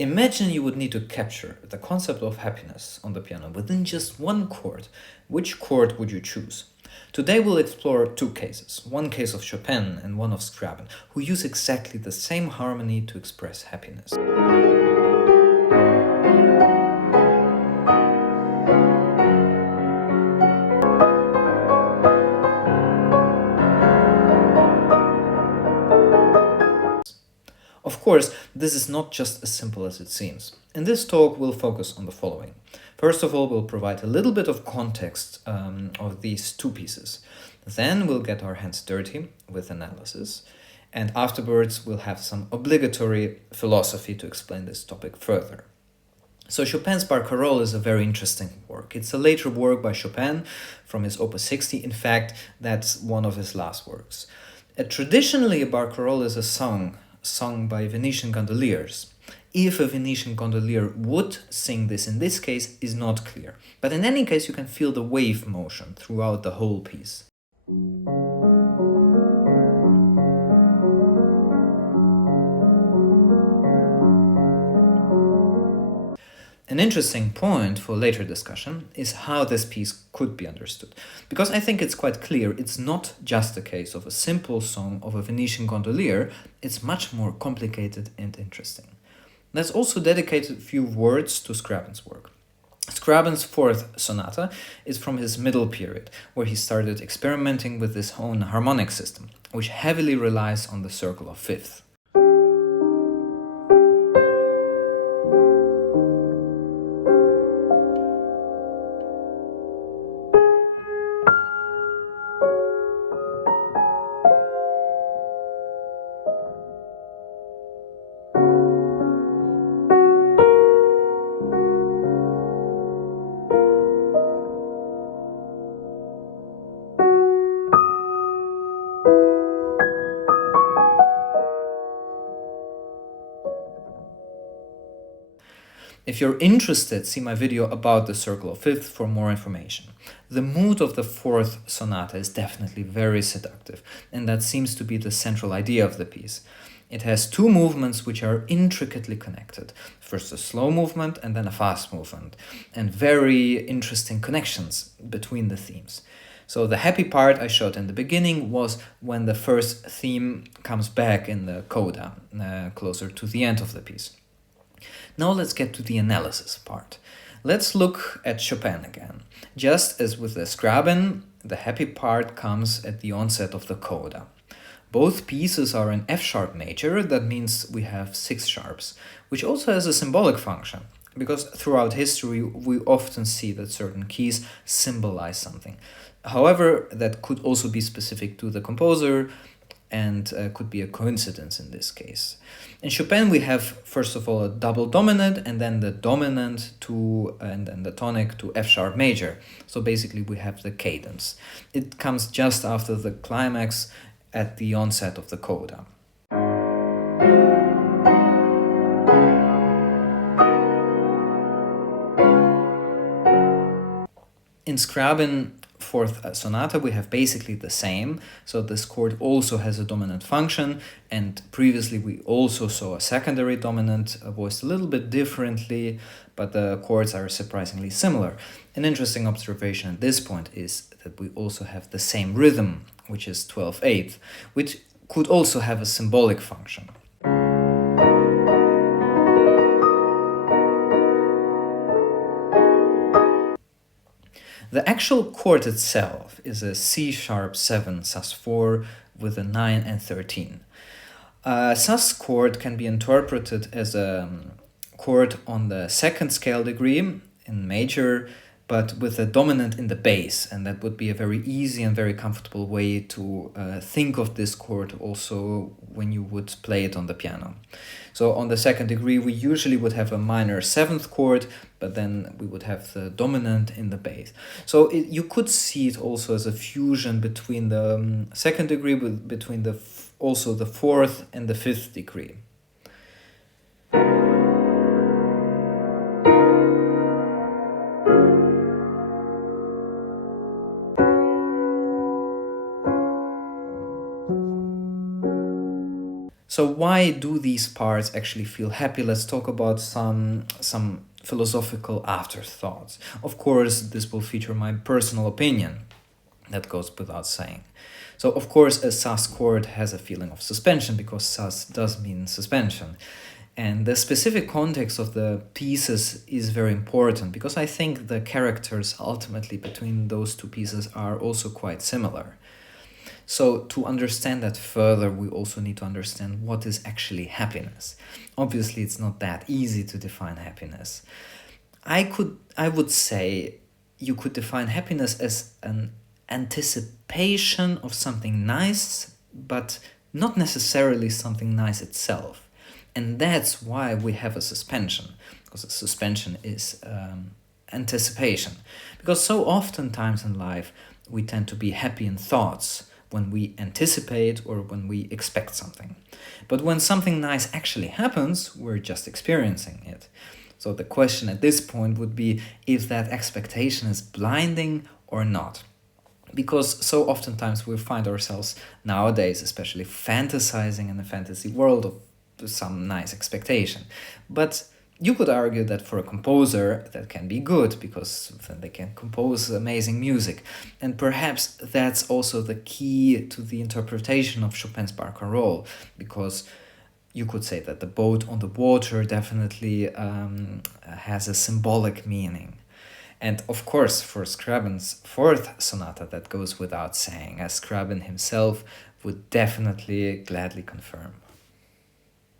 Imagine you would need to capture the concept of happiness on the piano within just one chord. Which chord would you choose? Today we'll explore two cases, one case of Chopin and one of Scriabin, who use exactly the same harmony to express happiness. Of course, this is not just as simple as it seems. In this talk, we'll focus on the following. First of all, we'll provide a little bit of context of these two pieces. Then we'll get our hands dirty with analysis. And afterwards, we'll have some obligatory philosophy to explain this topic further. So Chopin's Barcarolle is a very interesting work. It's a later work by Chopin from his Opus 60. In fact, that's one of his last works. Traditionally, a Barcarolle is a song sung by Venetian gondoliers. If a Venetian gondolier would sing this in this case is not clear, but in any case you can feel the wave motion throughout the whole piece. An interesting point for later discussion is how this piece could be understood, because I think it's quite clear it's not just a case of a simple song of a Venetian gondolier, it's much more complicated and interesting. Let's also dedicate a few words to Scriabin's work. Scriabin's fourth sonata is from his middle period, where he started experimenting with his own harmonic system, which heavily relies on the circle of fifth. If you're interested, see my video about the circle of fifth for more information. The mood of the fourth sonata is definitely very seductive, and that seems to be the central idea of the piece. It has two movements which are intricately connected. First a slow movement and then a fast movement, and very interesting connections between the themes. So the happy part I showed in the beginning was when the first theme comes back in the coda, closer to the end of the piece. Now let's get to the analysis part. Let's look at Chopin again. Just as with the Scriabin, the happy part comes at the onset of the coda. Both pieces are in F-sharp major, that means we have 6 sharps, which also has a symbolic function, because throughout history we often see that certain keys symbolize something. However, that could also be specific to the composer, and could be a coincidence in this case. In Chopin we have first of all a double dominant and then the dominant to and then the tonic to F sharp major. So basically we have the cadence. It comes just after the climax at the onset of the coda. In Scriabin fourth sonata we have basically the same, so this chord also has a dominant function, and previously we also saw a secondary dominant voiced a little bit differently, but the chords are surprisingly similar. An interesting observation at this point is that we also have the same rhythm, which is 12/8, which could also have a symbolic function. The actual chord itself is a C sharp 7 sus4 with a 9 and 13. Sus chord can be interpreted as a chord on the second scale degree in major, but with a dominant in the bass, and that would be a very easy and very comfortable way to think of this chord also when you would play it on the piano. So on the second degree we usually would have a minor 7th chord, but then we would have the dominant in the bass. So you could see it also as a fusion between the second degree, between also the 4th and the 5th degree. So why do these parts actually feel happy? Let's talk about some philosophical afterthoughts. Of course, this will feature my personal opinion. That goes without saying. So, of course, a sus chord has a feeling of suspension because sus does mean suspension. And the specific context of the pieces is very important because I think the characters ultimately between those two pieces are also quite similar. So to understand that further, we also need to understand what is actually happiness. Obviously, it's not that easy to define happiness. I would say you could define happiness as an anticipation of something nice, but not necessarily something nice itself. And that's why we have a suspension, because a suspension is anticipation. Because so oftentimes in life, we tend to be happy in thoughts when we anticipate or when we expect something. But when something nice actually happens, we're just experiencing it. So the question at this point would be if that expectation is blinding or not. Because so oftentimes we find ourselves nowadays, especially fantasizing in the fantasy world of some nice expectation. But you could argue that for a composer that can be good because then they can compose amazing music. And perhaps that's also the key to the interpretation of Chopin's Barcarolle, because you could say that the boat on the water definitely has a symbolic meaning. And of course, for Scriabin's fourth sonata, that goes without saying, as Scriabin himself would definitely gladly confirm.